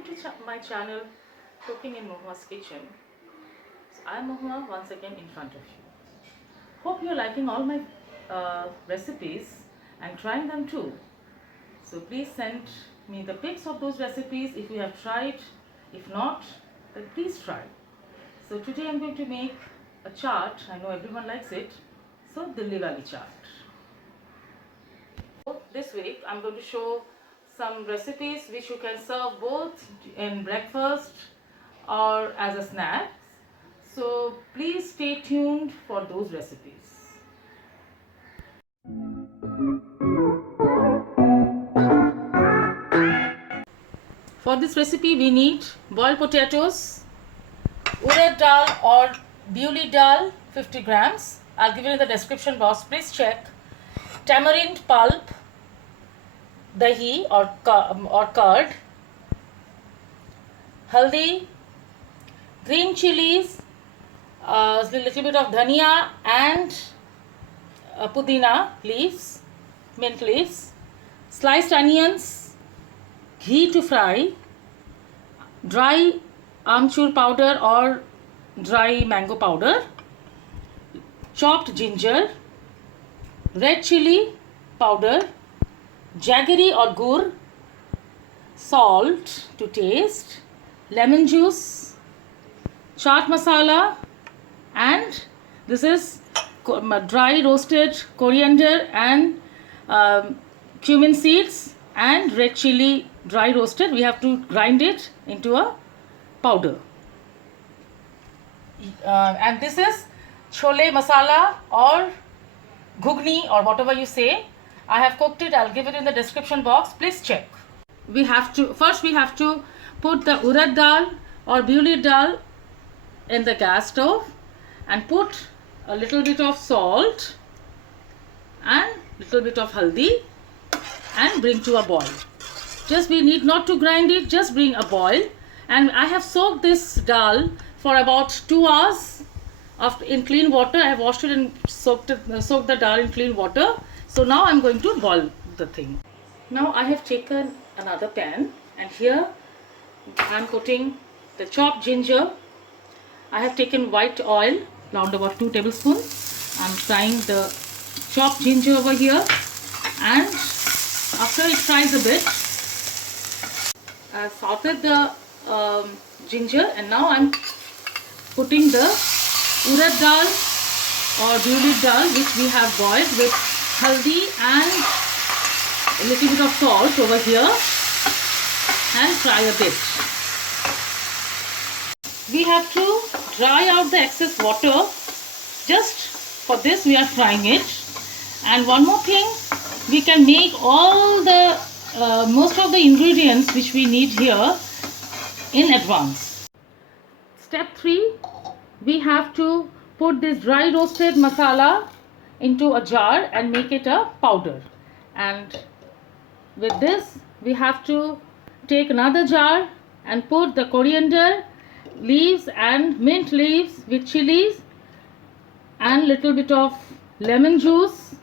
welcome to my channel Cooking in Mohua's Kitchen. So I am Mohua once again in front of you. Hope you're liking all my recipes and trying them too. So please send me the pics of those recipes if you have tried. If not, then please try. So today I'm going to make a chaat. I know everyone likes it. So Dilli Wali chaat. This week I'm going to show some recipes which you can serve both in breakfast or as a snack. So please stay tuned for those recipes. For this recipe we need boiled potatoes, urad dal or biuli dal 50 grams. I'll give it in the description box, please check. Tamarind pulp, dahi or curd, haldi, green chilies, a little bit of dhania and pudina leaves, mint leaves, sliced onions, ghee to fry, dry amchur powder or dry mango powder, chopped ginger, red chili powder, jaggery or gur, salt to taste, lemon juice, chaat masala, and this is dry roasted coriander and cumin seeds and red chili dry roasted. We have to grind it into a powder. And this is chole masala or ghugni or whatever you say. I have cooked it. I'll give it in the description box. Please check. We have to put the urad dal or biuli dal in the gas stove and put a little bit of salt and little bit of haldi and bring to a boil. We need not to grind it, just bring a boil. And I have soaked this dal for about 2 hours in clean water. I have washed it and soaked the dal in clean water. So now I am going to boil the thing. Now I have taken another pan and here I am putting the chopped ginger. I have taken white oil, around about 2 tablespoons. I am frying the chopped ginger over here, and after it fries a bit, I have sauteed the ginger, and now I am putting the urad dal or biuli dal which we have boiled with haldi and a little bit of salt over here and fry a bit. We have to dry out the excess water. Just for this we are frying it. And one more thing, we can make all the most of the ingredients which we need here in advance. Step 3, we have to put this dry roasted masala into a jar and make it a powder. And with this we have to take another jar and put the coriander leaves and mint leaves with chilies and little bit of lemon juice,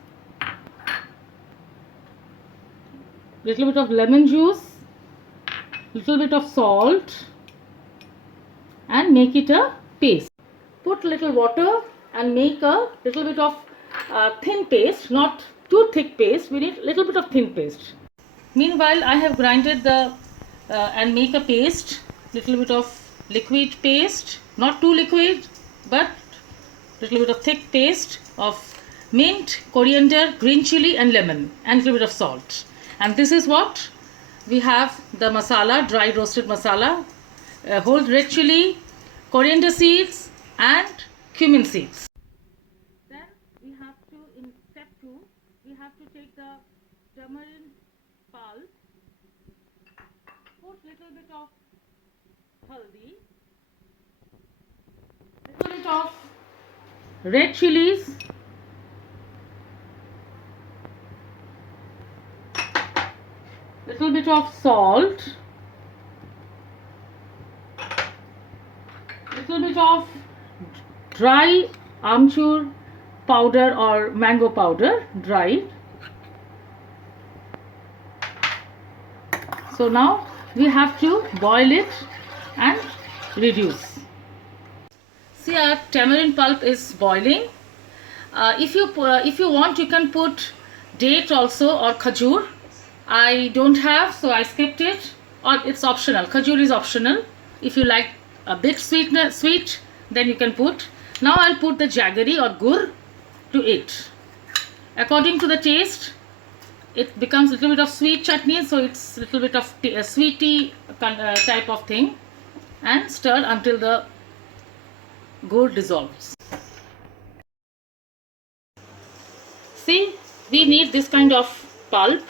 little bit of salt, and make it a paste. Put little water and make a little bit of thin paste, not too thick paste. We need little bit of thin paste. Meanwhile, I have grinded the and make a paste, little bit of liquid paste, not too liquid, but little bit of thick paste of mint, coriander, green chili and lemon and little bit of salt. And this is what we have: the masala, dry roasted masala, whole red chili, coriander seeds and cumin seeds. Then we have to, in step 2, we have to take the tamarind pulp, put little bit of haldi, little bit of red chilies, little bit of salt, little bit of dry amchur powder or mango powder, dried. So now we have to boil it and reduce. See, our tamarind pulp is boiling. If you want, you can put date also or khajur. I don't have, so I skipped it. Or it's optional. Khajur is optional. If you like a bit sweet, then you can put. Now I'll put the jaggery or gur to it. According to the taste, it becomes a little bit of sweet chutney, so it's a little bit of a sweety type of thing, and stir until the gur dissolves. See, we need this kind of pulp.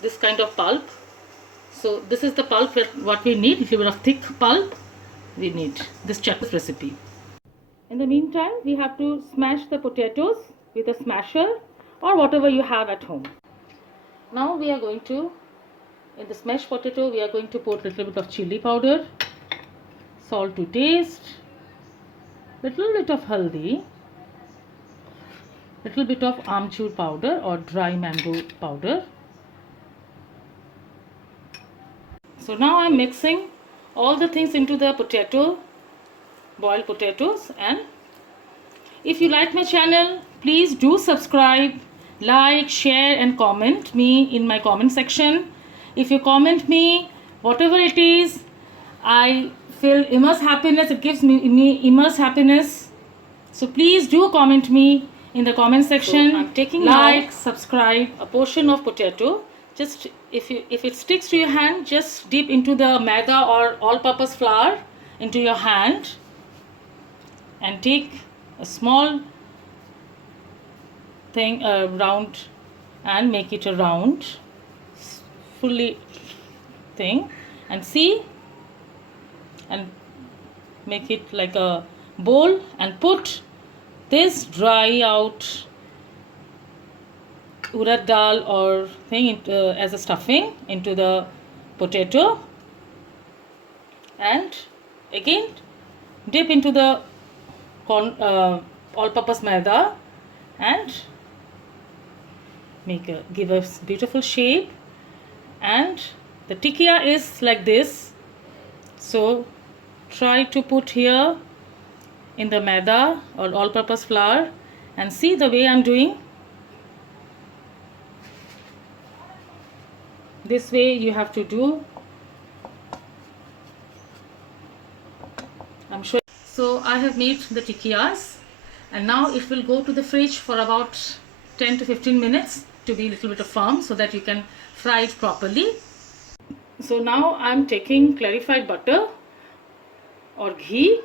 This kind of pulp. So this is the pulp what we need. If you have thick pulp, we need this chutney recipe. In the meantime, we have to smash the potatoes with a smasher or whatever you have at home. Now we are going to, in the smashed potato, we are going to put a little bit of chili powder, salt to taste, little bit of haldi, little bit of amchur powder or dry mango powder. So now I am mixing all the things into the potato, boiled potatoes. And if you like my channel, please do subscribe, like, share and comment me in my comment section. If you comment me whatever it is, I feel immense happiness. It gives me immense happiness. So please do comment me in the comment section. So I'm taking like, subscribe, a portion of potato. Just if it sticks to your hand, just dip into the maida or all-purpose flour into your hand and take a small thing round and make it a round fully thing, and see, and make it like a bowl and put this dry out urad dal or thing as a stuffing into the potato, and again dip into the all-purpose maida and give a beautiful shape. And the tikkia is like this, so try to put here in the maida or all-purpose flour, and see the way I'm doing. This way you have to do. I'm sure. So I have made the tikkiyas, and now it will go to the fridge for about 10 to 15 minutes to be a little bit firm, so that you can fry it properly. So now I'm taking clarified butter or ghee.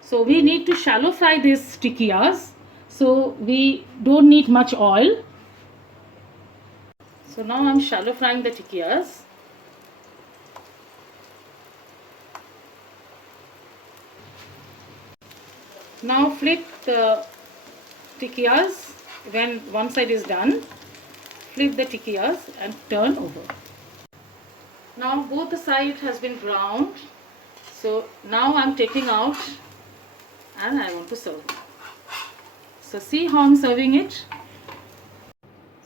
So we need to shallow fry these tikkiyas, so we don't need much oil. So now I'm shallow frying the tikkiyas. Now flip the tikkiyas. When one side is done, flip the tikkiyas and turn over. Now both the sides has been browned. So now I'm taking out and I want to serve. So see how I'm serving it.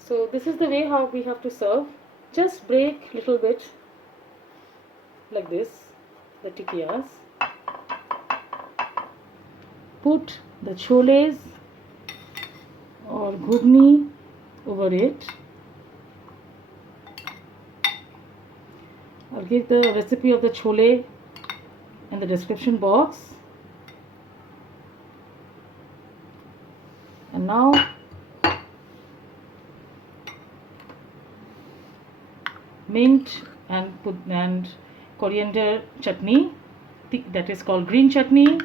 So this is the way how we have to serve. Just break little bit like this the tikkiyas. Put the choles or ghugni over it. I'll give the recipe of the chole in the description box. And now mint and coriander chutney, that is called green chutney.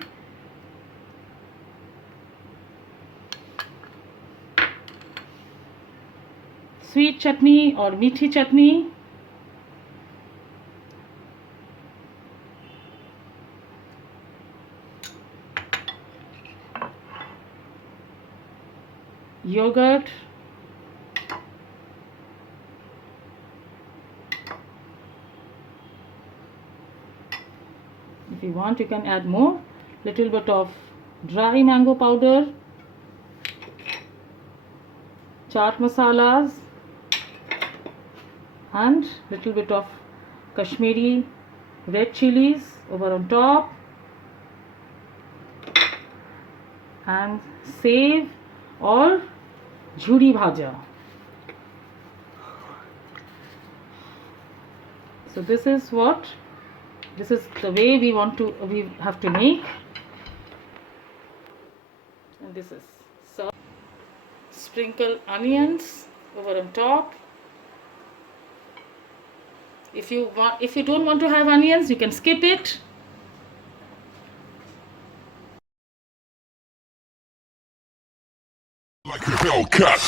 Sweet chutney or meathi chutney. Yogurt. If you want, you can add more. Little bit of dry mango powder, chaat masalas, and little bit of Kashmiri red chilies over on top, and save or jhuri bhaja. So this is the way we have to make. And this is, so sprinkle onions over on top. If you don't want to have onions, you can skip it. Like a Hellcat.